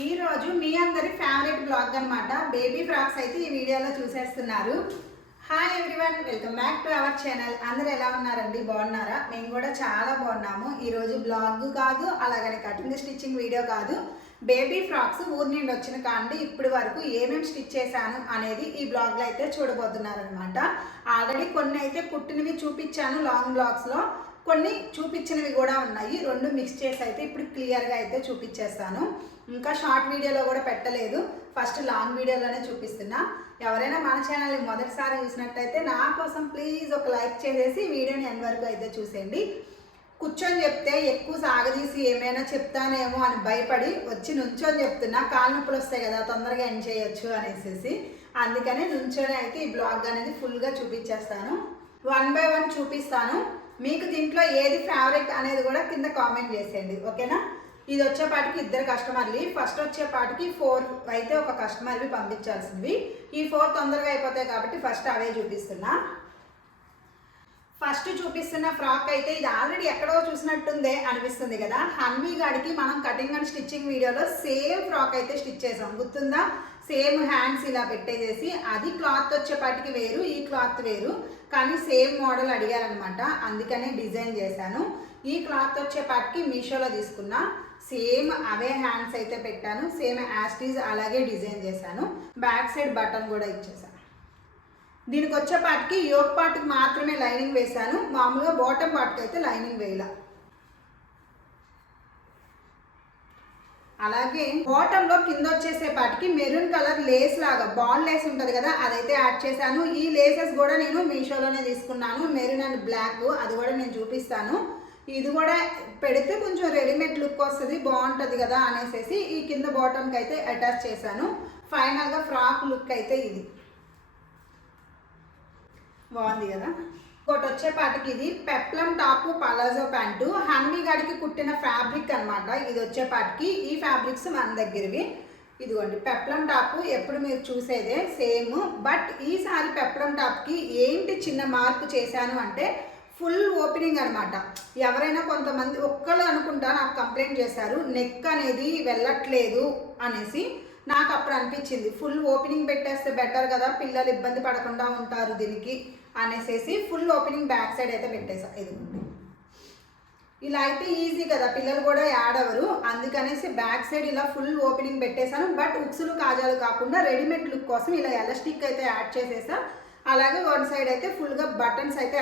ఈ రోజు మీ అందరి ఫేవరెట్ బ్లాగ్ అన్నమాట. బేబీ ఫ్రాక్స్ అయితే ఈ వీడియోలో చూసేస్తున్నారు. Hi everyone, welcome back to our channel. అందరూ ఎలా ఉన్నారండి? బాగున్నారా? మేము కూడా చాలా బాగున్నాము. ఈరోజు బ్లాగ్ కాదు, అలాగని కటింగ్ స్టిచ్చింగ్ వీడియో కాదు. బేబీ ఫ్రాక్స్ ఊరి నుండి వచ్చిన కాండి ఇప్పటి వరకు ఏమేమి స్టిచ్ చేశాను అనేది ఈ బ్లాగ్లో అయితే చూడబోతున్నారనమాట. ఆల్రెడీ కొన్ని అయితే పుట్టినవి చూపించాను లాంగ్ బ్లాగ్స్లో, కొన్ని చూపించినవి కూడా ఉన్నాయి. రెండు మిక్స్ చేసి అయితే ఇప్పుడు క్లియర్గా అయితే చూపించేస్తాను. ఇంకా షార్ట్ వీడియోలో కూడా పెట్టలేదు, ఫస్ట్ లాంగ్ వీడియోలోనే చూపిస్తున్నా. ఎవరైనా మన ఛానల్ని మొదటిసారి చూసినట్టయితే నా కోసం ప్లీజ్ ఒక లైక్ చేసేసి వీడియోని ఎండ్ వరకు అయితే చూసేయండి. కూర్చొని చెప్తే ఎక్కువ సాగదీసి ఏమైనా చెప్తానేమో అని భయపడి వచ్చి నుంచొని చెప్తున్నా. కాళ్ళు నొప్పులు వస్తాయి కదా, తొందరగా ఎండ్ చేయొచ్చు అనేసి అందుకనే నుంచొని అయితే ఈ బ్లాగ్ అనేది ఫుల్గా చూపించేస్తాను. 1 by 1 చూపిస్తాను. మీకు దీంట్లో ఏది ఫేవరెట్ అనేది కూడా కింద కామెంట్ చేసేయండి, ఓకేనా? ఇది వచ్చేపాటికి 2 కస్టమర్లు. ఫస్ట్ వచ్చేపాటికి 4 అయితే ఒక కస్టమర్వి పంపించాల్సినవి. ఈ 4 తొందరగా అయిపోతాయి కాబట్టి ఫస్ట్ అవే చూపిస్తున్నా. ఫస్ట్ చూపిస్తున్న ఫ్రాక్ అయితే ఇది ఆల్రెడీ ఎక్కడో చూసినట్టుందే అనిపిస్తుంది కదా. హన్వీ గాడికి మనం కటింగ్ అండ్ స్టిచ్చింగ్ వీడియోలో సేమ్ ఫ్రాక్ అయితే స్టిచ్ చేసాం, గుర్తుందా? సేమ్ హ్యాండ్స్ ఇలా పెట్టేసేసి, అది క్లాత్ వచ్చేపాటికి వేరు, ఈ క్లాత్ వేరు, కానీ సేమ్ మోడల్ అడిగారనమాట, అందుకనే డిజైన్ చేశాను. ఈ క్లాత్ వచ్చేపాటికి మీషోలో తీసుకున్నా. సేమ్ అవే హ్యాండ్స్ అయితే పెట్టాను, సేమ్ యాస్టీజ్ అలాగే డిజైన్ చేశాను. బ్యాక్ సైడ్ బటన్ కూడా ఇచ్చేసాను. దీనికి వచ్చేపాటికి యోక్ పార్ట్కి మాత్రమే లైనింగ్ వేశాను, మామూలుగా బాటమ్ పార్ట్కి అయితే లైనింగ్ వేయాల. అలాగే బాటంలో కింద వచ్చేసేపాటికి మెరూన్ కలర్ లేస్ లాగా బాల్ లేస్ ఉంటుంది కదా, అదైతే యాడ్ చేశాను. ఈ లేసెస్ కూడా నేను మీషోలోనే తీసుకున్నాను, మెరూన్ అండ్ బ్లాక్, అది కూడా నేను చూపిస్తాను. ఇది కూడా పెడితే కొంచెం రెడీమేడ్ లుక్ వస్తుంది, బాగుంటుంది కదా అనేసి ఈ కింద బాటమ్కి అయితే అటాచ్ చేశాను. ఫైనల్గా ఫ్రాక్ లుక్ అయితే ఇది బాగుంది కదా. ఇంకోటి వచ్చేపాటికి ఇది peplum top palazzo pant, Hanvi గడికి కుట్టిన ఫ్యాబ్రిక్ అనమాట. ఇది వచ్చేపాటికి ఈ ఫ్యాబ్రిక్స్ మన దగ్గరవి. ఇదిగోండి పెప్లం టాప్, ఎప్పుడు మీరు చూసేదే సేమ్, బట్ ఈసారి పెప్లం టాప్కి ఏంటి చిన్న మార్పు చేశాను అంటే ఫుల్ ఓపెనింగ్ అనమాట. ఎవరైనా కొంతమంది ఒక్కళ్ళు అనుకుంటా నాకు కంప్లైంట్ చేశారు, నెక్ అనేది వెళ్ళట్లేదు అనేసి. నాకు అప్పుడు అనిపించింది ఫుల్ ఓపెనింగ్ పెట్టేస్తే బెటర్ కదా, పిల్లలు ఇబ్బంది పడకుండా ఉంటారు దీనికి అనేసి ఫుల్ ఓపెనింగ్ బ్యాక్ సైడ్ అయితే పెట్టేసా. ఇదిగోండి ఇలా అయితే ఈజీ కదా, పిల్లలు కూడా యాడ్ అవ్వరు, అందుకనేసి బ్యాక్ సైడ్ ఇలా ఫుల్ ఓపెనింగ్ పెట్టేశాను. బట్ ఉక్సులు కాజాలు కాకుండా రెడీమేడ్ లుక్ కోసం ఇలా ఎలాస్టిక్ అయితే యాడ్ చేసేసా. అలాగే వన్ సైడ్ అయితే ఫుల్గా బటన్స్ అయితే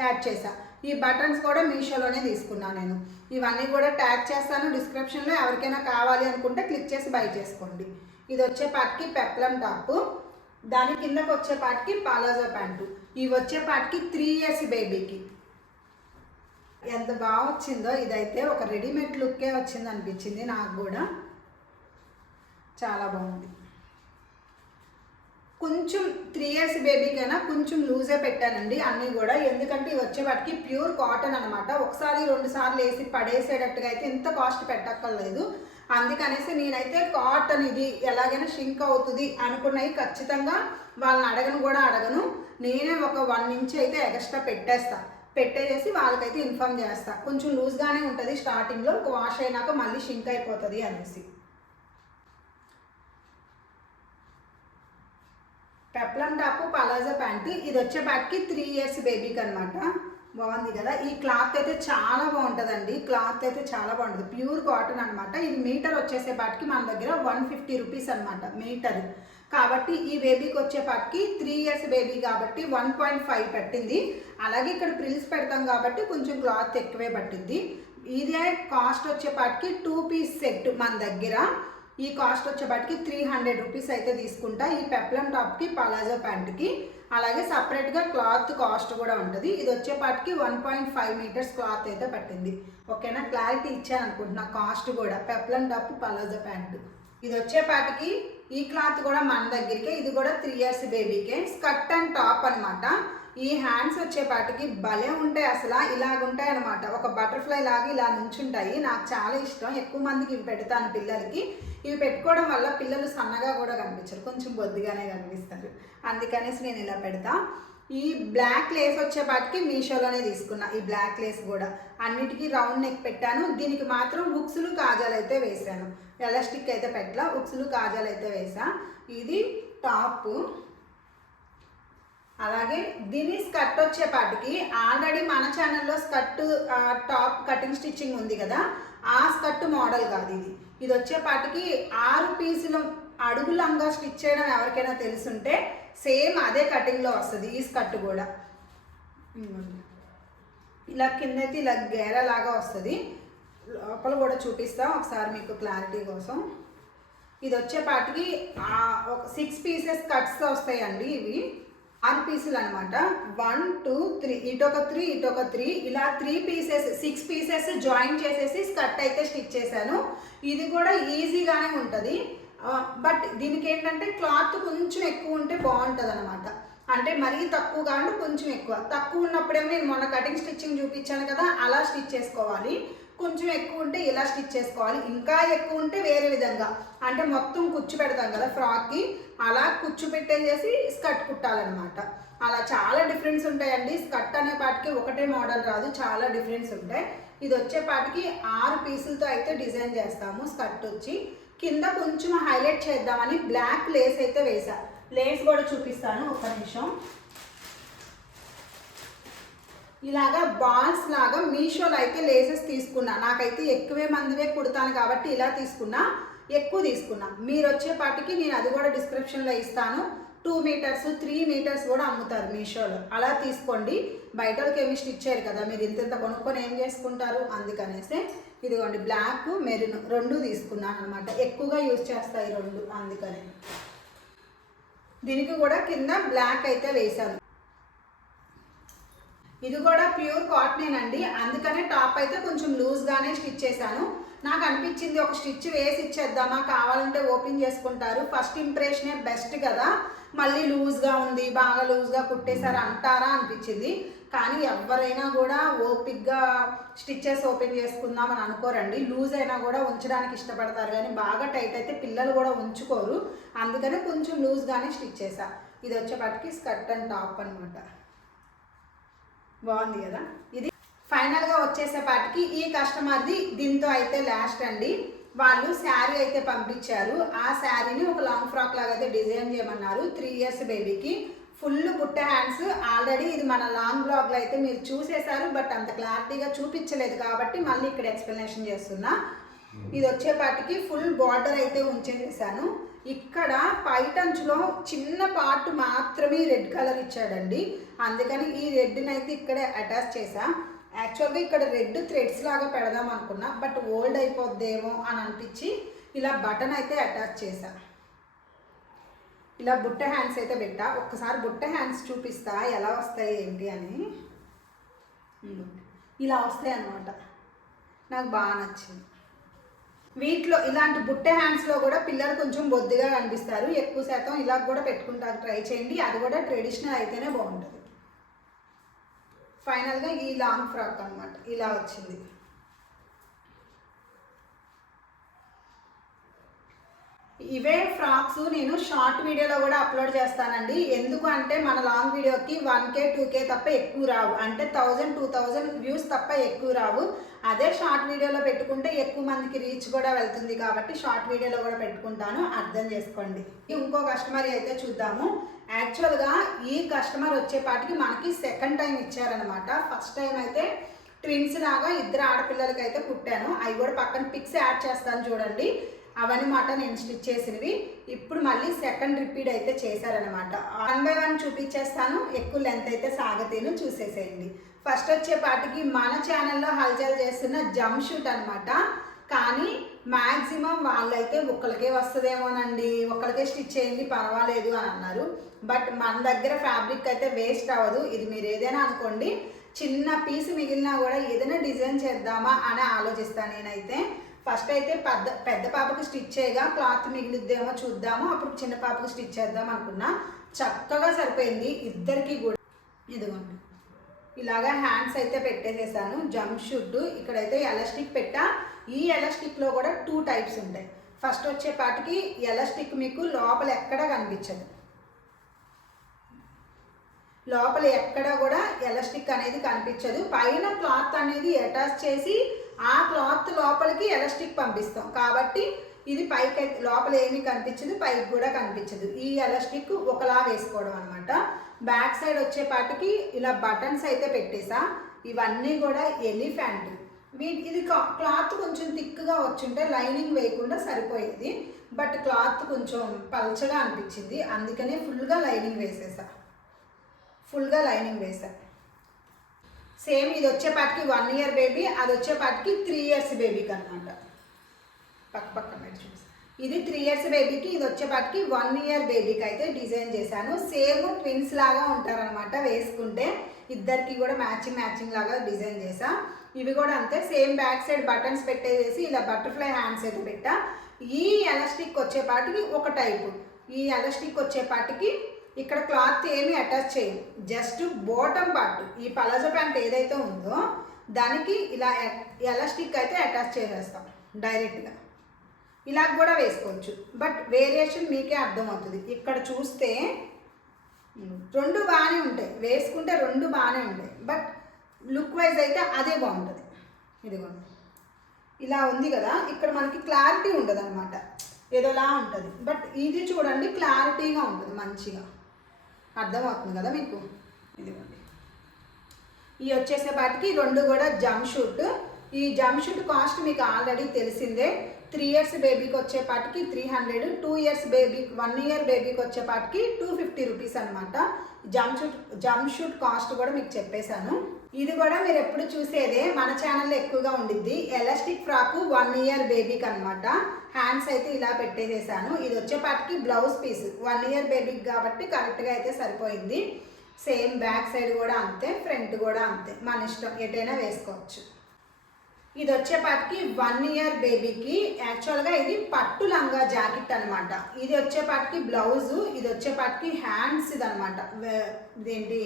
యాడ్ చేసా. ఈ బటన్స్ కూడా మీషోలోనే తీసుకున్నాను నేను. ఇవన్నీ కూడా ట్యాగ్ చేస్తాను డిస్క్రిప్షన్లో, ఎవరికైనా కావాలి అనుకుంటే క్లిక్ చేసి బై చేసుకోండి. ఇది వచ్చేపాటికి పెప్లం టాప్, దాని కిందకి వచ్చేపాటికి పలాజో ప్యాంటు. ఇవి వచ్చేపాటికి 3 years బేబీకి. ఎంత బాగా వచ్చిందో, ఇదైతే ఒక రెడీమేడ్ లుక్కే వచ్చింది అనిపించింది నాకు కూడా, చాలా బాగుంది. కొంచెం 3 years బేబీకైనా కొంచెం లూజే పెట్టానండి అన్నీ కూడా, ఎందుకంటే ఇవి వచ్చేవాటికి ప్యూర్ కాటన్ అనమాట. ఒకసారి 2 సార్లు వేసి పడేసేటట్టుగా అయితే ఇంత కాస్ట్ పెట్టక్కర్లేదు. అందుకనేసి నేనైతే కాటన్ ఇది ఎలాగైనా షింక్ అవుతుంది అనుకున్నవి ఖచ్చితంగా వాళ్ళని అడగను. నేనే ఒక 1 inch అయితే ఎక్స్ట్రా పెట్టేసి వాళ్ళకైతే ఇన్ఫామ్ చేస్తా. కొంచెం లూజ్గానే ఉంటుంది స్టార్టింగ్లో, ఒక వాష్ అయినాక మళ్ళీ షింక్ అయిపోతుంది అనేసి. పెప్లం టాప్ పలాజో ప్యాంటు, ఇది వచ్చేపాటికి 3 years బేబీకి అనమాట. బాగుంది కదా. ఈ క్లాత్ అయితే చాలా బాగుంటుందండి, క్లాత్ అయితే చాలా బాగుంటుంది, ప్యూర్ కాటన్ అనమాట. ఇది మీటర్ వచ్చేసేపాటికి మన దగ్గర 150 rupees అనమాట మీటర్. కాబట్టి ఈ బేబీకి వచ్చేపాటికి 3 years బేబీ కాబట్టి 1.5 పట్టింది. అలాగే ఇక్కడ ప్రిల్స్ పెడతాం కాబట్టి కొంచెం క్లాత్ ఎక్కువే పట్టింది. ఇదే కాస్ట్ వచ్చేపాటికి 2 piece సెట్ మన దగ్గర. ఈ కాస్ట్ వచ్చేపాటికి 300 rupees అయితే తీసుకుంటా ఈ పెప్లం టాప్కి పలాజో ప్యాంటుకి. అలాగే సపరేట్గా క్లాత్ కాస్ట్ కూడా ఉంటుంది. ఇది వచ్చేపాటికి 1.5 meters క్లాత్ అయితే పట్టింది, ఓకేనా? క్లారిటీ ఇచ్చాను అనుకుంటున్నా. కాస్ట్ కూడా పెప్లం టాప్ పలాజో ప్యాంటు. ఇది వచ్చేపాటికి ఈ క్లాత్ కూడా మన దగ్గరికే, ఇది కూడా 3 years బేబీకే. స్కర్ట్ అండ్ టాప్ అనమాట. ఈ హ్యాండ్స్ వచ్చేపాటికి భలే ఉంటాయి, అసలు ఇలాగుంటాయి అనమాట, ఒక బటర్ఫ్లై లాగా ఇలా నుంచుంటాయి. నాకు చాలా ఇష్టం, ఎక్కువ మందికి ఇవి పెడతాను పిల్లలకి. ఇవి పెట్టుకోవడం వల్ల పిల్లలు సన్నగా కూడా కనిపించరు, కొంచెం బొద్దుగానే కనిపిస్తారు, అందుకనేసి నేను ఇలా పెడతా. ఈ బ్లాక్ లేస్ వచ్చేపాటికి మీషోలోనే తీసుకున్నా. ఈ బ్లాక్ లేస్ కూడా అన్నిటికీ రౌండ్ నెక్ పెట్టాను. దీనికి మాత్రం హుక్స్లు కాజాలు అయితే వేసాను. ఎలాస్టిక్ అయితే పెట్టలా, హుక్స్లు కాజాలు అయితే వేసా. ఇది టాప్. అలాగే దీని స్కర్ట్ వచ్చేపాటికి ఆల్రెడీ మన ఛానల్లో స్కర్ట్ టాప్ కటింగ్ స్టిచ్చింగ్ ఉంది కదా, ఆ స్కర్ట్ మోడల్ కాదు ఇది. ఇది వచ్చేపాటికి 6 పీసులు అడుగులంగా స్టిచ్ చేయడం ఎవరికైనా తెలుసుంటే సేమ్ అదే కటింగ్లో వస్తుంది ఈ స్కర్ట్ కూడా. ఇలా కిందైతే ఇలా గేరలాగా వస్తుంది. లోపల కూడా చూపిస్తాం ఒకసారి మీకు క్లారిటీ కోసం. ఇది వచ్చేపాటికి 6 పీసెస్ కట్స్ వస్తాయండి. ఇవి 6 పీసులు అనమాట. 1 2 3 ఇటొక 3 ఇటొక 3 ఇలా 3 పీసెస్ 6 పీసెస్ జాయిన్ చేసేసి స్కర్ట్ అయితే స్టిచ్ చేశాను. ఇది కూడా ఈజీగానే ఉంటుంది. బట్ దీనికి ఏంటంటే క్లాత్ కొంచెం ఎక్కువ ఉంటే బాగుంటుంది అనమాట. అంటే మరీ తక్కువ కాదు, కొంచెం ఎక్కువ. తక్కువ ఉన్నప్పుడేమో నేను మొన్న కటింగ్ స్టిచ్చింగ్ చూపించాను కదా, అలా స్టిచ్ చేసుకోవాలి. కొంచెం ఎక్కువ ఉంటే ఇలా స్టిచ్ చేసుకోవాలి. ఇంకా ఎక్కువ ఉంటే వేరే విధంగా, అంటే మొత్తం కుచ్చు పెడతాం కదా ఫ్రాక్కి, అలా కుచ్చు పెట్టేసేసి స్కర్ట్ కుట్టాలన్నమాట. అలా చాలా డిఫరెన్స్ ఉంటాయండి. స్కర్ట్ అనే పాటికి ఒకటే మోడల్ రాదు, చాలా డిఫరెన్స్ ఉంటాయి. ఇది వచ్చేపాటికి 6 పీసులతో అయితే డిజైన్ చేస్తాము. స్కర్ట్ వచ్చి కింద కొంచెం హైలైట్ చేద్దామని బ్లాక్ లేస్ అయితే వేసా. లేస్ కూడా చూపిస్తాను ఒక నిమిషం. ఇలాగా బాల్స్ లాగా మీషోలో అయితే లేసెస్ తీసుకున్నా. నాకైతే ఎక్కువే మందివే కుడతాను కాబట్టి ఇలా తీసుకున్నా, ఎక్కువ తీసుకున్నా. మీరు వచ్చేపాటికి నేను అది కూడా డిస్క్రిప్షన్లో ఇస్తాను. 2 మీటర్స్ 3 మీటర్స్ కూడా అమ్ముతారు మీషోలో. అలా తీసుకోండి. బయట వాళ్ళకి ఏమి స్టిచ్ చేయరు కదా, మీరు ఇంత కొనుక్కొని ఏం చేసుకుంటారు. అందుకనేసి ఇదిగోండి బ్లాక్ మెరూన్ 2 తీసుకున్నాను అనమాట. ఎక్కువగా యూజ్ చేస్తాయి 2, అందుకని. దీనికి కూడా కింద బ్లాక్ అయితే వేసాను. ఇది కూడా ప్యూర్ కాటనేనండి, అందుకనే టాప్ అయితే కొంచెం లూజ్గానే స్టిచ్ చేశాను. నాకు అనిపించింది ఒక స్టిచ్ వేసి ఇచ్చేద్దామా, కావాలంటే ఓపెన్ చేసుకుంటారు, ఫస్ట్ ఇంప్రెషనే బెస్ట్ కదా, మళ్ళీ లూజ్గా ఉంది బాగా లూజ్గా కుట్టేశారు అంటారా అనిపించింది. కానీ ఎవరైనా కూడా ఓపిక్గా స్టిచ్చెస్ ఓపెన్ చేసుకుందాం అని అనుకోరండి. లూజ్ అయినా కూడా ఉంచడానికి ఇష్టపడతారు, కానీ బాగా టైట్ అయితే పిల్లలు కూడా ఉంచుకోరు. అందుకనే కొంచెం లూజ్గానే స్టిచ్ చేశా. ఇది వచ్చేపాటికి స్కర్ట్ అండ్ టాప్ అనమాట. బాగుంది కదా. ఇది ఫైనల్గా వచ్చేసేపాటికి ఈ కస్టమర్ది దీంతో అయితే లాస్ట్ అండి. వాళ్ళు శారీ అయితే పంపించారు. ఆ శారీని ఒక లాంగ్ ఫ్రాక్ లాగా అయితే డిజైన్ చేయమన్నారు. 3 ఇయర్స్ బేబీకి ఫుల్ బుట్ట హ్యాండ్స్. ఆల్రెడీ ఇది మన లాంగ్ బ్లాగ్లో అయితే మీరు చూసేశారు, బట్ అంత క్లారిటీగా చూపించలేదు కాబట్టి మళ్ళీ ఇక్కడ ఎక్స్ప్లెనేషన్ చేస్తున్నా. ఇది వచ్చేపాటికి ఫుల్ బార్డర్ అయితే ఉంచేసాను. ఇక్కడ పైటంచులో చిన్న పార్ట్ మాత్రమే రెడ్ కలర్ ఇచ్చాడండి, అందుకని ఈ రెడ్ని అయితే ఇక్కడే అటాచ్ చేసా. యాక్చువల్గా ఇక్కడ రెడ్ థ్రెడ్స్ లాగా పెడదాం అనుకున్నా, బట్ ఓల్డ్ అయిపోద్దేమో అని అనిపించి ఇలా బటన్ అయితే అటాచ్ చేసా. ఇలా బుట్ట హ్యాండ్స్ అయితే పెట్టా. ఒక్కసారి బుట్ట హ్యాండ్స్ చూపిస్తా ఎలా వస్తాయి ఏంటి అని. ఇలా వస్తాయి అన్నమాట. నాకు బాగా నచ్చింది. వీటిలో ఇలాంటి బుట్ట హ్యాండ్స్లో కూడా పిల్లలు కొంచెం బొద్దుగా కనిపిస్తారు. ఎక్కువ శాతం ఇలా కూడా పెట్టుకుంటారు, ట్రై చేయండి. అది కూడా ట్రెడిషనల్ అయితేనే బాగుంటుంది. ఫైనల్గా ఈ లాంగ్ ఫ్రాక్ అనమాట ఇలా వచ్చింది. ఇవే ఫ్రాక్స్ నేను షార్ట్ వీడియోలో కూడా అప్లోడ్ చేస్తానండి. ఎందుకు అంటే మన లాంగ్ వీడియోకి 1K 2K తప్ప ఎక్కువ రావు, అంటే 1000 2000 వ్యూస్ తప్ప ఎక్కువ రావు. అదే షార్ట్ వీడియోలో పెట్టుకుంటే ఎక్కువ మందికి రీచ్ కూడా వెళ్తుంది కాబట్టి షార్ట్ వీడియోలో కూడా పెట్టుకుంటాను, అర్థం చేసుకోండి. ఇంకో కస్టమర్ అయితే చూద్దాము. యాక్చువల్గా ఈ కస్టమర్ వచ్చేపాటికి మనకి సెకండ్ టైం ఇచ్చారనమాట. ఫస్ట్ టైం అయితే ట్విన్స్ లాగా 2 ఆడపిల్లలకి అయితే కుట్టాను. అవి కూడా పక్కన పిక్స్ యాడ్ చేస్తాను చూడండి. అవన్నమాట నేను స్టిచ్ చేసినవి. ఇప్పుడు మళ్ళీ సెకండ్ రిపీట్ అయితే చేశారనమాట. 1 by 1 చూపించేస్తాను, ఎక్కువ లెంత్ అయితే సాగతీను, చూసేసేయండి. ఫస్ట్ వచ్చేపాటికి మన ఛానల్లో హల్చల్ చేస్తున్న జంప్ షూట్ అనమాట. కానీ మ్యాక్సిమం వాళ్ళైతే ఒక్కరికే వస్తుందేమోనండి, ఒక్కరికే స్టిచ్ చేయండి పర్వాలేదు అని అన్నారు. బట్ మన దగ్గర ఫ్యాబ్రిక్ అయితే వేస్ట్ అవ్వదు. ఇది మీరు ఏదైనా అనుకోండి, చిన్న పీస్ మిగిలినా కూడా ఏదైనా డిజైన్ చేద్దామా అని ఆలోచిస్తాను నేనైతే. ఫస్ట్ అయితే పెద్ద పాపకి స్టిచ్ చేయగా క్లాత్ మిగిలిద్దేమో చూద్దాము, అప్పుడు చిన్న పాపకి స్టిచ్ చేద్దాం అనుకున్నా. చక్కగా సరిపోయింది ఇద్దరికి కూడా. ఇదిగోండి ఇలాగా హ్యాండ్స్ అయితే పెట్టేసేసాను. జంప్ షూట్ ఇక్కడైతే ఎలాస్టిక్ పెట్టా. ఈ ఎలాస్టిక్లో కూడా 2 టైప్స్ ఉంటాయి. ఫస్ట్ వచ్చేపాటికి ఎలాస్టిక్ మీకు లోపల ఎక్కడా కనిపించదు. లోపల ఎక్కడ కూడా ఎలాస్టిక్ అనేది కనిపించదు. పైన క్లాత్ అనేది అటాచ్ చేసి ఆ క్లాత్ లోపలికి ఎలాస్టిక్ పంపిస్తాం కాబట్టి ఇది పైకి లోపల ఏమీ కనిపించదు, పైకి కూడా కనిపించదు. ఈ ఎలాస్టిక్ ఒకలా వేసుకోవడం అనమాట. బ్యాక్ సైడ్ వచ్చేపాటికి ఇలా బటన్స్ అయితే పెట్టేసా. ఇవన్నీ కూడా ఎలిఫెంట్. ఇది క్లాత్ కొంచెం థిక్గా వచ్చుంటే లైనింగ్ వేయకుండా సరిపోయేది, బట్ క్లాత్ కొంచెం పల్చగా అనిపించింది, అందుకనే ఫుల్గా లైనింగ్ వేసేసా. సేమ్ ఇది వచ్చేపాటికి 1 ఇయర్ బేబీ, అది వచ్చేపాటికి 3 ఇయర్స్ బేబీకి అనమాట. పక్కన చూసి ఇది 3 ఇయర్స్ బేబీకి, ఇది వచ్చేపాటికి 1 ఇయర్ బేబీకి అయితే డిజైన్ చేశాను. సేమ్ ట్విన్స్ లాగా ఉంటారనమాట వేసుకుంటే, ఇద్దరికి కూడా మ్యాచింగ్ లాగా డిజైన్ చేసా. ఇవి కూడా అంతే, సేమ్ బ్యాక్ సైడ్ బటన్స్ పెట్టేసి ఇలా బటర్ఫ్లై హ్యాండ్స్ అయితే పెట్టా. ఈ ఎలాస్టిక్ వచ్చేపాటికి ఒక టైపు, ఈ ఎలాస్టిక్ వచ్చేపాటికి ఇక్కడ క్లాత్ ఏమీ అటాచ్ చేయం, జస్ట్ బాటమ్ పార్ట్ ఈ పలాజో ప్యాంట్ ఏదైతే ఉందో దానికి ఇలా ఎలాస్టిక్ అయితే అటాచ్ చేసేస్తాం డైరెక్ట్గా. ఇలా కూడా వేసుకోవచ్చు, బట్ వేరియేషన్ మీకే అర్థమవుతుంది. ఇక్కడ చూస్తే రెండు బాగానే ఉంటాయి, వేసుకుంటే రెండు బాగానే ఉంటాయి, బట్ లుక్ వైజ్ అయితే అదే బాగుంటుంది. ఇదిగోండి ఇలా ఉంది కదా, ఇక్కడ మనకి క్లారిటీ ఉండదు అనమాట, ఏదోలా ఉంటుంది. బట్ ఇది చూడండి క్లారిటీగా ఉంటుంది, మంచిగా అర్థమవుతుంది కదా మీకు. ఇదిగోండి ఇవి వచ్చేసేపాటికి రెండు కూడా జంప్ షూట్. ఈ జంప్ షూట్ కాస్ట్ మీకు ఆల్రెడీ తెలిసిందే. 3 ఇయర్స్ బేబీకి వచ్చేపాటికి 300, 2 ఇయర్స్ బేబీ 1 ఇయర్ బేబీకి వచ్చేపాటికి 250 రూపీస్ అనమాట. జంప్ షూట్ కాస్ట్ కూడా మీకు చెప్పేశాను. ఇది కూడా మీరు ఎప్పుడు చూసేదే, మన ఛానల్లో ఎక్కువగా ఉండిద్ది. ఎలాస్టిక్ ఫ్రాక్ 1 ఇయర్ బేబీకి అనమాట. హ్యాండ్స్ అయితే ఇలా పెట్టేసేసాను. ఇది వచ్చేపాటికి బ్లౌజ్ పీస్ 1 ఇయర్ బేబీకి కాబట్టి కరెక్ట్గా అయితే సరిపోయింది. సేమ్ బ్యాక్ సైడ్ కూడా అంతే, ఫ్రంట్ కూడా అంతే, మన ఇష్టం ఎటైనా వేసుకోవచ్చు. ఇది వచ్చేపాటికి 1 ఇయర్ బేబీకి, యాక్చువల్గా ఇది పట్టు లంగా జాకెట్ అనమాట. ఇది వచ్చేపాటికి బ్లౌజు, ఇది వచ్చేపాటికి హ్యాండ్స్ ఇది అనమాట, ఇదేంటి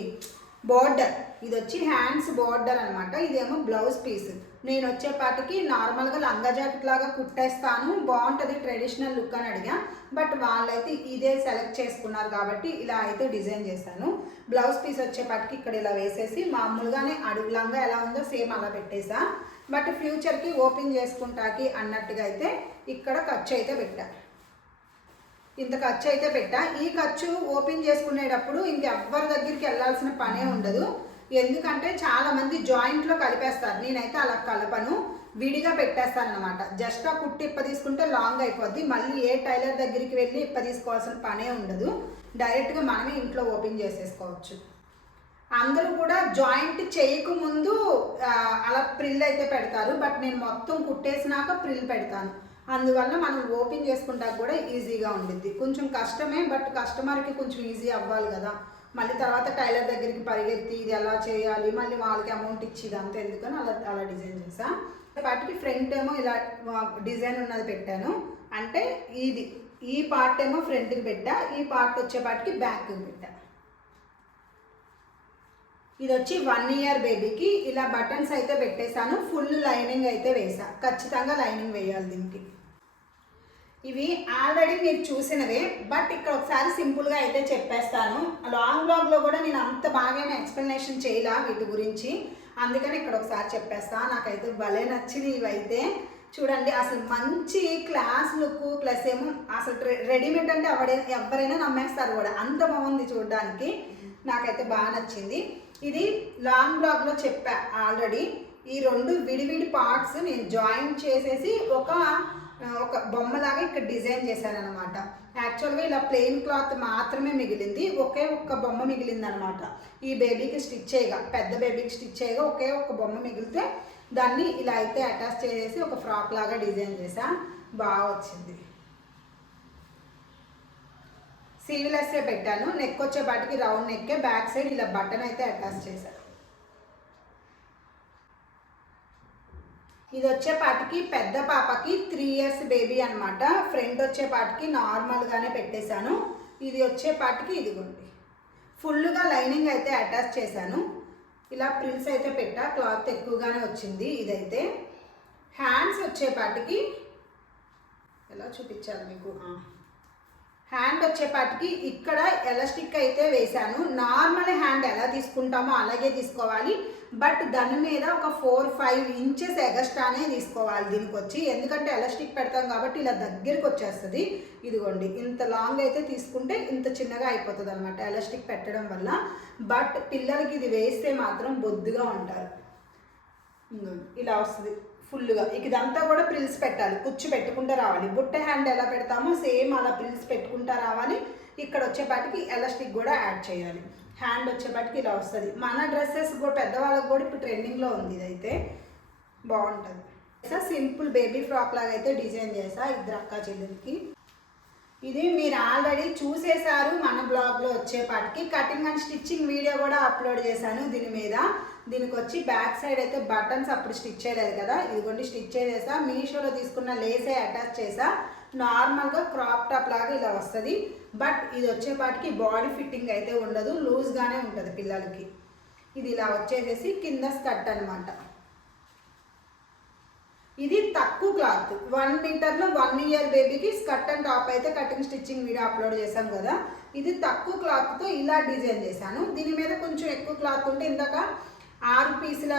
బోర్డర్, ఇది వచ్చి హ్యాండ్స్ బోర్డర్ అనమాట. ఇదేమో బ్లౌజ్ పీస్. నేను వచ్చేపాటికి నార్మల్గా లంగా జాకెట్ లాగా కుట్టేస్తాను, బాగుంటుంది ట్రెడిషనల్ లుక్ అని అడిగా, బట్ వాళ్ళైతే ఇదే సెలెక్ట్ చేసుకున్నారు కాబట్టి ఇలా అయితే డిజైన్ చేశాను. బ్లౌజ్ పీస్ వచ్చేపాటికి ఇక్కడ ఇలా వేసేసి మామూలుగానే అడుగు లంగా ఎలా ఉందో సేమ్ అలా పెట్టేసా. బట్ ఫ్యూచర్కి ఓపెన్ చేసుకుంటాకి అన్నట్టుగా అయితే ఇక్కడ ఖర్చు అయితే పెట్టా, ఇంత ఖర్చు అయితే పెట్టా. ఈ ఖర్చు ఓపెన్ చేసుకునేటప్పుడు ఇంకెవ్వరి దగ్గరికి వెళ్ళాల్సిన పనే ఉండదు, ఎందుకంటే చాలామంది జాయింట్లో కలిపేస్తారు. నేనైతే అలా కలపను, విడిగా పెట్టేస్తాను అనమాట. జస్ట్ ఆ కుట్టి ఇప్ప తీసుకుంటే లాంగ్ అయిపోద్ది, మళ్ళీ ఏ టైలర్ దగ్గరికి వెళ్ళి ఇప్ప తీసుకోవాల్సిన పనే ఉండదు, డైరెక్ట్గా మనమే ఇంట్లో ఓపెన్ చేసేసుకోవచ్చు. అందరూ కూడా జాయింట్ చేయకముందు అలా ప్రిల్ అయితే పెడతారు, బట్ నేను మొత్తం కుట్టేసినాక ప్రిల్ పెడతాను. అందువల్ల మనం ఓపెన్ చేసుకుంటా కూడా ఈజీగా ఉండిద్ది. కొంచెం కష్టమే, బట్ కస్టమర్కి కొంచెం ఈజీ అవ్వాలి కదా, మళ్ళీ తర్వాత టైలర్ దగ్గరికి పరిగెత్తి ఇది ఎలా చేయాలి, మళ్ళీ వాళ్ళకి అమౌంట్ ఇచ్చి ఇదంతా ఎందుకని అలా డిజైన్ చేసా. వాటికి ఫ్రంట్ ఏమో ఇలా డిజైన్ ఉన్నది పెట్టాను, అంటే ఈ పార్ట్ ఏమో ఫ్రంట్కి పెట్టా, ఈ పార్ట్ వచ్చేపాటికి బ్యాక్కి పెట్టా. ఇది వచ్చి 1 ఇయర్ బేబీకి ఇలా బటన్స్ అయితే పెట్టేశాను, ఫుల్ లైనింగ్ అయితే వేసా, ఖచ్చితంగా లైనింగ్ వేయాలి దీనికి. ఇవి ఆల్రెడీ మీరు చూసినవే, బట్ ఇక్కడ ఒకసారి సింపుల్గా అయితే చెప్పేస్తాను. లాంగ్ బ్లాగ్లో కూడా నేను అంత బాగా ఎక్స్ప్లెనేషన్ చేయలా వీటి గురించి, అందుకని ఇక్కడ ఒకసారి చెప్పేస్తాను. నాకైతే భలే నచ్చింది ఇవైతే. చూడండి అసలు మంచి క్లాస్ లుక్, ప్లస్ ఏమో అసలు రెడీమేడ్ అంటే ఎవరైనా నమ్మేస్తారు కూడా, అంత బాగుంది చూడడానికి, నాకైతే బాగా నచ్చింది. ఇది లాంగ్ బ్లాగ్లో చెప్పా ఆల్రెడీ. ఈ రెండు విడివిడి పార్ట్స్ నేను జాయింట్ చేసేసి ఒక బొమ్మలాగా ఇక్కడ డిజైన్ చేశాను అనమాట. యాక్చువల్గా ఇలా ప్లెయిన్ క్లాత్ మాత్రమే మిగిలింది, ఒక్క బొమ్మ మిగిలింది అనమాట. ఈ బేబీకి స్టిచ్ చేయగా, పెద్ద బేబీకి స్టిచ్ చేయగా ఒక్క బొమ్మ మిగిలితే దాన్ని ఇలా అయితే అటాచ్ చేసేసి ఒక ఫ్రాక్ లాగా డిజైన్ చేసా, బాగా వచ్చింది. సీవ్లెస్సే పెట్టాను, నెక్ వచ్చేపాటికి రౌండ్ నెక్కే, బ్యాక్ సైడ్ ఇలా బటన్ అయితే అటాచ్ చేశాను. ఇది వచ్చేపాటికి పెద్ద పాపకి 3 ఇయర్స్ బేబీ అనమాట. ఫ్రంట్ వచ్చేపాటికి నార్మల్గానే పెట్టేశాను. ఇది వచ్చేపాటికి ఇదిగోండి ఫుల్గా లైనింగ్ అయితే అటాచ్ చేశాను. ఇలా ప్రిల్స్ అయితే పెట్టా, క్లాత్ ఎక్కువగానే వచ్చింది. ఇదైతే హ్యాండ్స్ వచ్చేపాటికి ఎలా చూపించాలి మీకు, హ్యాండ్ వచ్చేపాటికి ఇక్కడ ఎలాస్టిక్ అయితే వేసాను. నార్మల్ హ్యాండ్ ఎలా తీసుకుంటామో అలాగే తీసుకోవాలి, బట్ దాని మీద ఒక 4-5 ఇంచెస్ ఎగస్ట్రానే తీసుకోవాలి దీనికి వచ్చి, ఎందుకంటే ఎలాస్టిక్ పెడతాం కాబట్టి ఇలా దగ్గరికి వచ్చేస్తుంది. ఇదిగోండి ఇంత లాంగ్ అయితే తీసుకుంటే ఇంత చిన్నగా అయిపోతుంది అనమాట ఎలాస్టిక్ పెట్టడం వల్ల. బట్ పిల్లలకి ఇది వేస్తే మాత్రం బొద్దుగా ఉంటారు. ఇలా వస్తుంది ఫుల్గా. ఇదంతా కూడా ప్రిల్స్ పెట్టాలి, కుచ్చు పెట్టుకుంటూ రావాలి. బుట్ట హ్యాండ్ ఎలా పెడతామో సేమ్ అలా ప్రిల్స్ పెట్టుకుంటూ రావాలి. ఇక్కడ వచ్చేపాటికి ఎలాస్టిక్ కూడా యాడ్ చేయాలి. హ్యాండ్ వచ్చేపాటికి ఇలా వస్తుంది. మన డ్రెస్సెస్ కూడా పెద్దవాళ్ళకి కూడా ఇప్పుడు ట్రెండింగ్లో ఉంది, ఇదైతే బాగుంటుంది. సింపుల్ బేబీ ఫ్రాక్ లాగా అయితే డిజైన్ చేసా ఇద్దరు అక్క చెల్లెలకి. ఇది మీరు ఆల్రెడీ చూసేశారు మన బ్లాగ్లో వచ్చేపాటికి. కటింగ్ అండ్ స్టిచ్చింగ్ వీడియో కూడా అప్లోడ్ చేశాను దీని మీద. దీనికి వచ్చి బ్యాక్ సైడ్ అయితే బటన్స్ అప్పుడు స్టిచ్ చేయలేదు కదా, ఇదిగోండి స్టిచ్ చేసేసా. మీషోలో తీసుకున్న లేసే అటాచ్ చేసా. నార్మల్గా క్రాప్ టాప్ లాగా ఇలా వస్తుంది, బట్ ఇది వచ్చేపాటికి బాడీ ఫిట్టింగ్ అయితే ఉండదు, లూజ్గానే ఉంటుంది పిల్లలకి. ఇది ఇలా వచ్చేసేసి కింద స్కర్ట్ అనమాట. ఇది తక్కువ క్లాత్, 1 మీటర్లో 1 ఇయర్ బేబీకి స్కర్ట్ అండ్ టాప్ అయితే కటింగ్ స్టిచ్చింగ్ వీడియో అప్లోడ్ చేశాం కదా. ఇది తక్కువ క్లాత్తో ఇలా డిజైన్ చేశాను. దీని మీద కొంచెం ఎక్కువ క్లాత్ ఉంటే ఇందాక 6 పీసుల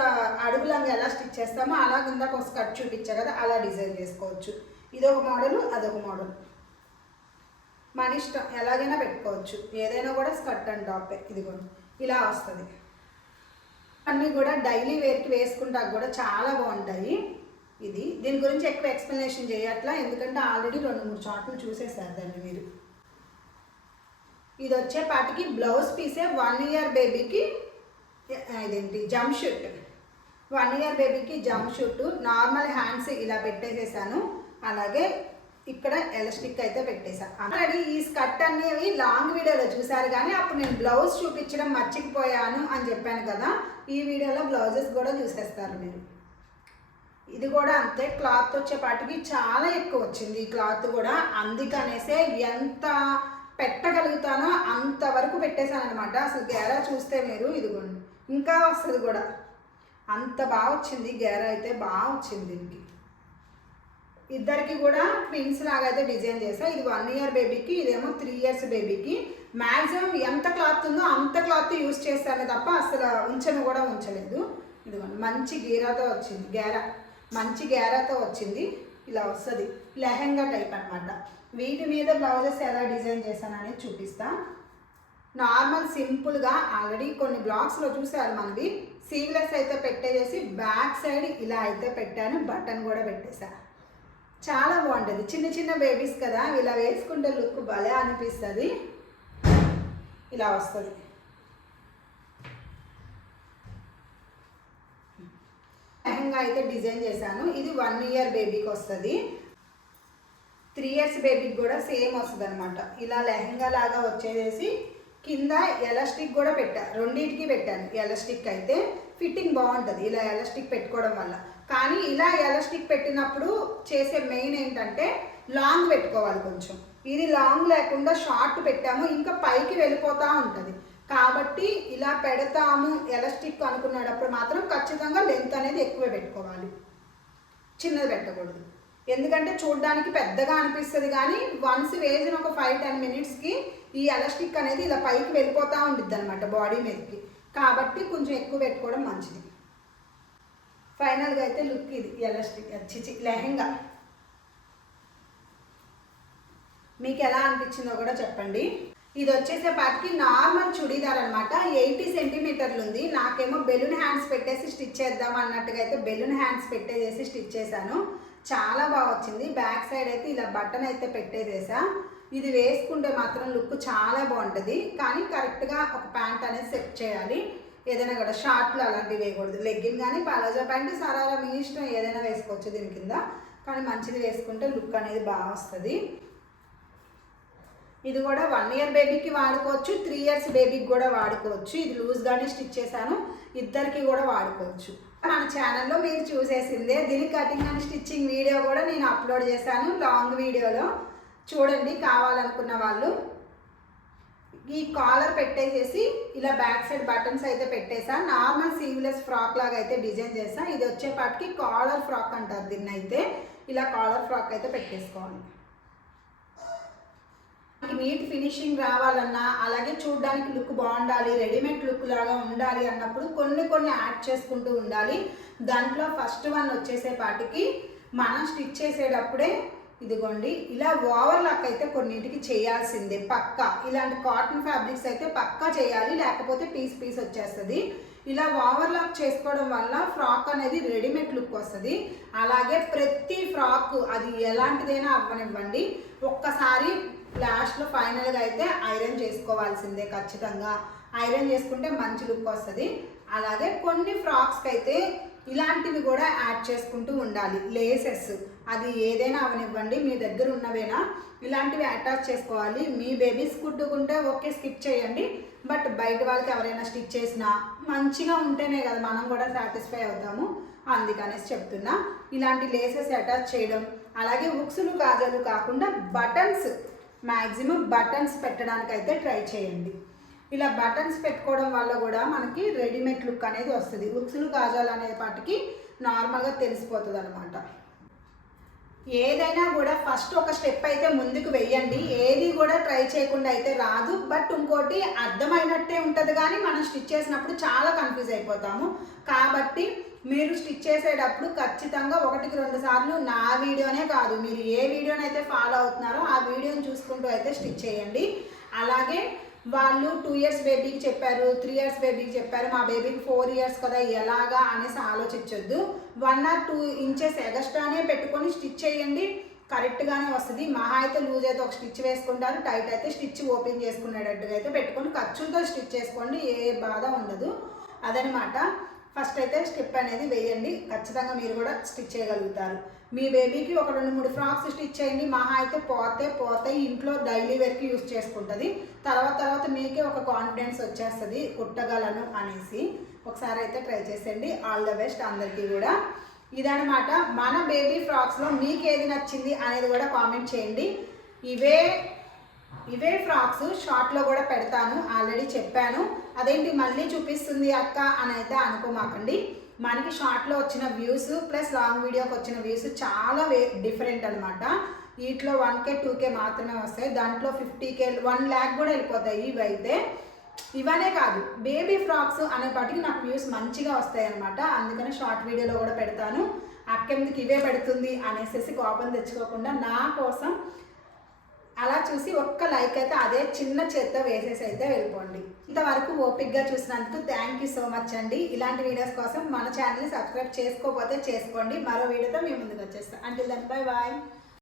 అడుగులంగా ఎలా స్టిచ్ చేస్తామో అలా ఇందాక ఒక స్కర్ట్ చూపించా కదా, అలా డిజైన్ చేసుకోవచ్చు. ఇదొక మోడలు, అదొక మోడల్, మన ఇష్టం ఎలాగైనా పెట్టుకోవచ్చు. ఏదైనా కూడా స్కర్ట్ అండ్ టాపే. ఇదిగోండి ఇలా వస్తుంది. అన్నీ కూడా డైలీ వేర్కి వేసుకుంటా కూడా చాలా బాగుంటాయి. దీని గురించి ఎక్కువ ఎక్స్ప్లెనేషన్ చేయట్లా, ఎందుకంటే ఆల్రెడీ 2-3 చోట్ల చూసేసారు దాన్ని మీరు. ఇది వచ్చేపాటికి బ్లౌజ్ పీసే 1 ఇయర్ బేబీకి ఇదేంటి జంప్ షూట్. 1 ఇయర్ బేబీకి జంప్ షూట్. నార్మల్ హ్యాండ్స్ ఇలా పెట్టేసేసాను, అలాగే ఇక్కడ ఎలాస్టిక్ అయితే పెట్టేసా. ఆల్రెడీ ఈ స్కర్ట్ అనేవి లాంగ్ వీడియోలో చూసారు, కానీ అప్పుడు నేను బ్లౌజ్ చూపించడం మర్చిపోయాను అని చెప్పాను కదా. ఈ వీడియోలో బ్లౌజెస్ కూడా చూసేస్తారు మీరు. ఇది కూడా అంతే, క్లాత్ వచ్చేపాటికి చాలా ఎక్కువ వచ్చింది ఈ క్లాత్ కూడా. అందుకనేసే ఎంత పెట్టగలుగుతానో అంతవరకు పెట్టేశాను అనమాట. అసలు గేరా చూస్తే మీరు ఇదిగోండి ఇంకా వస్తుంది కూడా, అంత బాగా వచ్చింది గేరా అయితే, బాగా వచ్చింది. దీనికి ఇద్దరికి కూడా ట్విన్స్ లాగా అయితే డిజైన్ చేసా. ఇది 1 ఇయర్ బేబీకి, ఇదేమో 3 ఇయర్స్ బేబీకి. మ్యాక్సిమం ఎంత క్లాత్ ఉందో అంత క్లాత్ యూజ్ చేస్తాను తప్ప అసలు ఉంచను కూడా ఉంచలేదు. ఇదిగోండి మంచి గేరాతో వచ్చింది, మంచి గేరాతో వచ్చింది. ఇలా వస్తుంది లెహెంగా టైప్ అనమాట. వీటి మీద బ్లౌజెస్ ఎలా డిజైన్ చేశానని చూపిస్తా. నార్మల్ సింపుల్గా ఆల్రెడీ కొన్ని బ్లాగ్స్లో చూసారు మనవి. సీవ్లెస్ అయితే పెట్టేసి బ్యాక్ సైడ్ ఇలా అయితే పెట్టాను, బటన్ కూడా పెట్టేసా. చాలా బాగుంటుంది. చిన్న చిన్న బేబీస్ కదా, ఇలా వేసుకుంటే లుక్ భలే అనిపిస్తుంది. ఇలా వస్తుంది. లెహంగా అయితే డిజైన్ చేశాను. ఇది 1 ఇయర్ బేబీకి వస్తుంది. 3 ఇయర్స్ బేబీకి కూడా సేమ్ వస్తుంది అనమాట. ఇలా లెహంగా లాగా వచ్చేసి కింద ఎలాస్టిక్ కూడా రెండింటికి పెట్టాను. ఎలాస్టిక్ అయితే ఫిట్టింగ్ బాగుంటుంది ఇలా ఎలాస్టిక్ పెట్టుకోవడం వల్ల. కానీ ఇలా ఎలాస్టిక్ పెట్టినప్పుడు చేసే మెయిన్ ఏంటంటే లాంగ్ పెట్టుకోవాలి కొంచెం. ఇది లాంగ్ లేకుండా షార్ట్ పెట్టాము, ఇంకా పైకి వెళ్ళిపోతూ ఉంటుంది. కాబట్టి ఇలా పెడతాము ఎలాస్టిక్ అనుకునేటప్పుడు మాత్రం ఖచ్చితంగా లెంత్ అనేది ఎక్కువ పెట్టుకోవాలి, చిన్నది పెట్టకూడదు. ఎందుకంటే చూడడానికి పెద్దగా అనిపిస్తుంది, కానీ వన్స్ వేసిన ఒక 5-10 మినిట్స్కి ఈ ఎలాస్టిక్ అనేది ఇలా పైకి వెళ్ళిపోతూ ఉంటుంది అనమాట బాడీ మీదకి. కాబట్టి కొంచెం ఎక్కువ పెట్టుకోవడం మంచిది. ఫైనల్గా అయితే లుక్ ఇది ఎలాస్టిక్ లెహంగా. మీకు ఎలా అనిపించిందో కూడా చెప్పండి. ఇది వచ్చేసేపాటికి నార్మల్ చుడీదార్ అనమాట. 80 సెంటీమీటర్లు ఉంది. నాకేమో బెలూన్ హ్యాండ్స్ పెట్టేసి స్టిచ్ చేద్దాం అన్నట్టుగా అయితే బెలూన్ హ్యాండ్స్ పెట్టేసి స్టిచ్ చేశాను. చాలా బాగా వచ్చింది. బ్యాక్ సైడ్ అయితే ఇలా బటన్ అయితే పెట్టేసేసా. ఇది వేసుకుంటే మాత్రం లుక్ చాలా బాగుంటుంది. కానీ కరెక్ట్గా ఒక ప్యాంట్ అనేది సెట్ చేయాలి. ఏదైనా కూడా షార్ట్లు అలాంటివి వేయకూడదు. లెగ్గిన్ కానీ పలాజో ప్యాంటు సరారా మీ ఇష్టం ఏదైనా వేసుకోవచ్చు దీని కింద. కానీ మంచిది వేసుకుంటే లుక్ అనేది బాగా వస్తుంది. ఇది కూడా 1 ఇయర్ బేబీకి వాడుకోవచ్చు, 3 ఇయర్స్ బేబీకి కూడా వాడుకోవచ్చు. ఇది లూజ్గానే స్టిచ్ చేశాను, ఇద్దరికి కూడా వాడుకోవచ్చు. మన ఛానల్లో మీరు చూసేసిందే. దీని కటింగ్ అండ్ స్టిచ్చింగ్ వీడియో కూడా నేను అప్లోడ్ చేశాను లాంగ్ వీడియోలో, చూడండి కావాలనుకున్న వాళ్ళు. ఈ కాలర్ పెట్టేసేసి ఇలా బ్యాక్ సైడ్ బటన్స్ అయితే పెట్టేసా. నార్మల్ సీవ్లెస్ ఫ్రాక్ లాగా అయితే డిజైన్ చేసా. ఇది వచ్చేపాటికి కాలర్ ఫ్రాక్ అంటారు దీన్ని. అయితే ఇలా కాలర్ ఫ్రాక్ అయితే పెట్టేసుకోవాలి. నీట్ ఫినిషింగ్ రావాలన్నా, అలాగే చూడడానికి లుక్ బాగుండాలి, రెడీమేడ్ లుక్ లాగా ఉండాలి అన్నప్పుడు కొన్ని యాడ్ చేసుకుంటూ ఉండాలి. దాంట్లో ఫస్ట్ వన్ వచ్చేసేపాటికి మనం స్టిచ్ చేసేటప్పుడే ఇదిగోండి ఇలా ఓవర్లాక్ అయితే కొన్నింటికి చేయాల్సిందే పక్కా. ఇలాంటి కాటన్ ఫ్యాబ్రిక్స్ అయితే పక్కా చేయాలి, లేకపోతే పీస్ వచ్చేస్తుంది. ఇలా ఓవర్లాక్ చేసుకోవడం వల్ల ఫ్రాక్ అనేది రెడీమేడ్ లుక్ వస్తుంది. అలాగే ప్రతి ఫ్రాక్ అది ఎలాంటిదైనా అవ్వనివ్వండి, ఒక్కసారి లాస్ట్లో ఫైనల్గా అయితే ఐరన్ చేసుకోవాల్సిందే ఖచ్చితంగా. ఐరన్ చేసుకుంటే మంచి లుక్ వస్తుంది. అలాగే కొన్ని ఫ్రాక్స్కి అయితే ఇలాంటివి కూడా యాడ్ చేసుకుంటూ ఉండాలి. లేసెస్ అది ఏదైనా అవనివ్వండి, మీ దగ్గర ఉన్నవేనా ఇలాంటివి అటాచ్ చేసుకోవాలి. మీ బేబీస్ కుట్టుకుంటే ఓకే స్కిప్ చేయండి, బట్ బయట వాళ్ళకి ఎవరైనా స్టిచ్ చేసినా మంచిగా ఉంటేనే కదా మనం కూడా సాటిస్ఫై అవుతాము. అందుకనేసి చెప్తున్నా. ఇలాంటి లేసెస్ అటాచ్ చేయడం, అలాగే ఉక్సులు కాజాలు కాకుండా బటన్స్, మ్యాక్సిమం బటన్స్ పెట్టడానికి అయితే ట్రై చేయండి. ఇలా బటన్స్ పెట్టుకోవడం వల్ల కూడా మనకి రెడీమేడ్ లుక్ అనేది వస్తుంది. ఉక్సులు కాజాలు అనేపాటికి నార్మల్గా తెలిసిపోతుంది అనమాట. ఏదైనా కూడా ఫస్ట్ ఒక స్టెప్ అయితే ముందుకు వెయ్యండి. ఏది కూడా ట్రై చేయకుండా అయితే రాదు. బట్ ఇంకోటి అర్థమైనట్టే ఉంటుంది, కానీ మనం స్టిచ్ చేసినప్పుడు చాలా కన్ఫ్యూజ్ అయిపోతాము. కాబట్టి మీరు స్టిచ్ చేసేటప్పుడు ఖచ్చితంగా 1-2 సార్లు నా వీడియోనే కాదు, మీరు ఏ వీడియోనైతే ఫాలో అవుతున్నారో ఆ వీడియోని చూసుకుంటూ అయితే స్టిచ్ చేయండి. అలాగే వాళ్ళు 2 ఇయర్స్ బేబీకి చెప్పారు, 3 ఇయర్స్ బేబీకి చెప్పారు, మా బేబీకి 4 ఇయర్స్ కదా ఎలాగా అనేసి ఆలోచించొద్దు. 1 or 2 ఇంచెస్ ఎగస్ట్రానే పెట్టుకొని స్టిచ్ చేయండి, కరెక్ట్గానే వస్తుంది. మహా అయితే లూజ్ అయితే ఒక స్టిచ్ వేసుకుంటారు, టైట్ అయితే స్టిచ్ ఓపెన్ చేసుకునేటట్టుగా అయితే పెట్టుకొని ఖర్చులతో స్టిచ్ చేసుకోండి, ఏ బాధ ఉండదు. అదనమాట. ఫస్ట్ అయితే స్టెప్ అనేది వేయండి, ఖచ్చితంగా మీరు కూడా స్టిచ్ చేయగలుగుతారు. మీ బేబీకి ఒక 2-3 ఫ్రాక్స్ స్టిచ్ చేయండి, మహా అయితే పోతే ఇంట్లో డైలీ వేర్కి యూస్ చేసుకుంటుంది. తర్వాత మీకే ఒక కాన్ఫిడెన్స్ వచ్చేస్తుంది కుట్టగలను అనేసి. ఒకసారి అయితే ట్రై చేసేయండి. ఆల్ ద బెస్ట్ అందరికీ కూడా. ఇదనమాట మన బేబీ ఫ్రాక్స్లో మీకు ఏది నచ్చింది అనేది కూడా కామెంట్ చేయండి. ఇవే ఫ్రాక్స్ షార్ట్లో కూడా పెడతాను, ఆల్రెడీ చెప్పాను. అదేంటి మళ్ళీ చూపిస్తుంది అక్క అని అయితే అనుకోమాకండి. మనకి షార్ట్లో వచ్చిన వ్యూస్ ప్లస్ లాంగ్ వీడియోకి వచ్చిన వ్యూస్ చాలా డిఫరెంట్ అనమాట. వీటిలో 1K 2K మాత్రమే వస్తాయి, దాంట్లో 50K 1 lakh కూడా వెళ్ళిపోతాయి. ఇవైతే ఇవనే కాదు, బేబీ ఫ్రాక్స్ అనేపాటికి నాకు వ్యూస్ మంచిగా వస్తాయి అనమాట. అందుకని షార్ట్ వీడియోలో కూడా పెడతాను. అక్కెందుకు ఇవే పెడుతుంది అనేసి కోపం తెచ్చుకోకుండా నా కోసం అలా చూసి ఒక్క లైక్ అయితే అదే చిన్న చేత్తో వేసేసి అయితే వెళ్ళిపోండి. ఇంతవరకు ఓపిక్గా చూసినందుకు థ్యాంక్ యూ సో మచ్ అండి. ఇలాంటి వీడియోస్ కోసం మన ఛానల్ని సబ్స్క్రైబ్ చేసుకోకపోతే చేసుకోండి. మరో వీడియోతో మీ ముందుకు వచ్చేస్తాను. Until then bye bye.